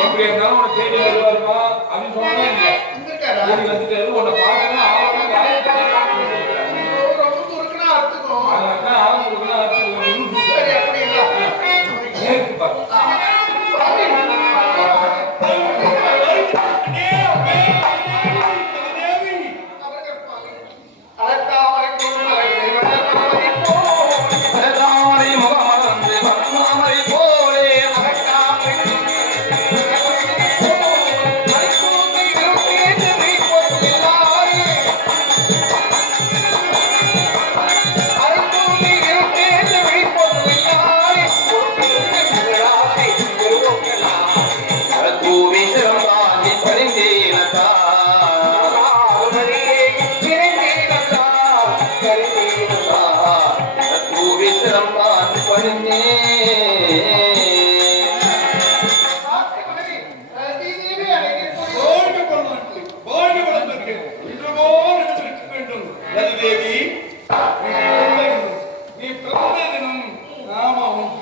எப்படி இருந்தாலும் உன்னை தேடி வருவாருமா அப்படின்னு சொன்னா இல்லையா? தேடி வந்துட்டாரு. உன்னை பார்த்தா ஆவணம் ரொம்ப துருக்குனா அர்த்தம். அதான் ஆவணம் கொடுக்கணும் அர்த்தம். சரி அப்படி இல்லை. நேருக்கு பாரு. நீ பிறந்த தினம் ஆமா உன்